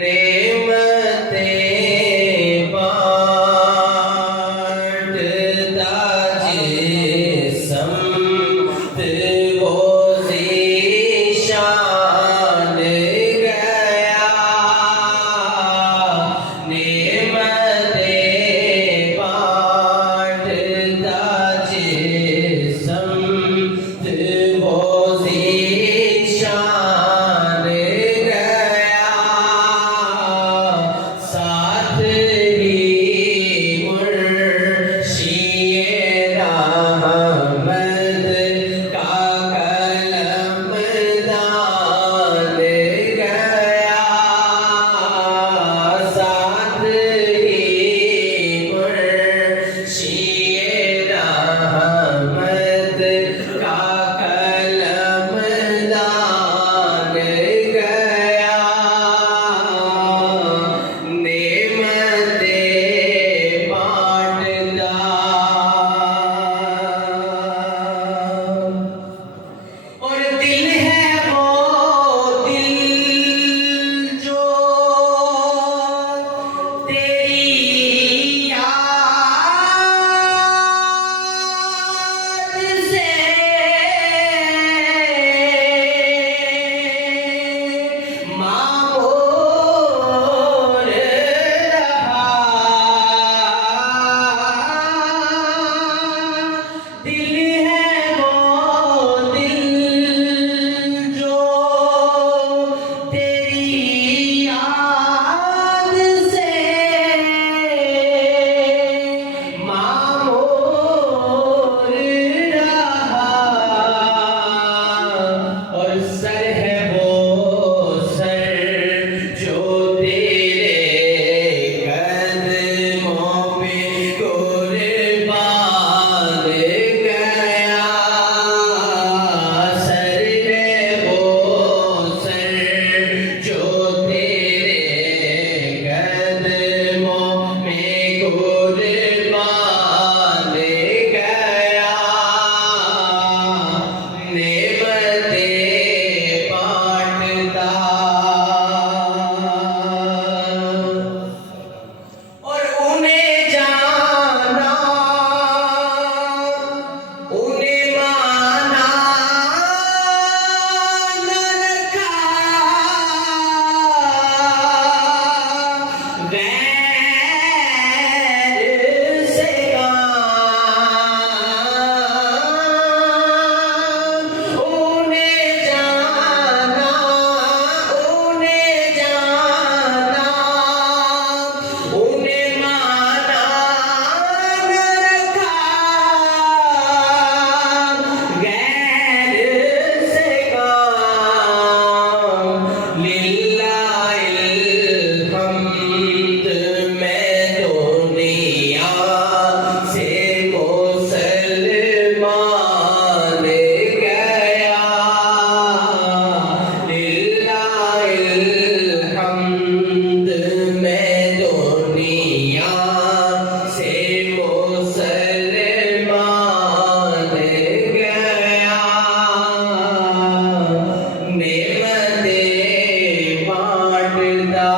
नेमतें बांटता जिस्म वो ज़ीशान गया। नेमतें बांटता जिस्म वो ज़ीशान गया। साथ ही मुर्शिद अहमद का कलमदान गया। साथ ही मुर्शिद अहमद का कलमदान गया। नेमतें बांटता और दिल है वो दिल जो तेरी याद से मामूर रहा। दिल है वो दिल जो तेरी याद से मामूर रहा। और सर है वो सर जो तेरे कदमों पे कुर्बान गया। सर है वो सर जो तेरे कदमों में कुर्बान गया। नेमतें बांटता और उन्हें जाना उन्हें माना न रखा। गैर से काम उन्हें जाना उन्हें माना न रखा। गैर से काम लिल्लाहिल हम्द मैं दुनिया से मुसलमान गया। लिल्लाहिल हम्द मैं दुनिया से मुसलमान गया। नेमतें बांटता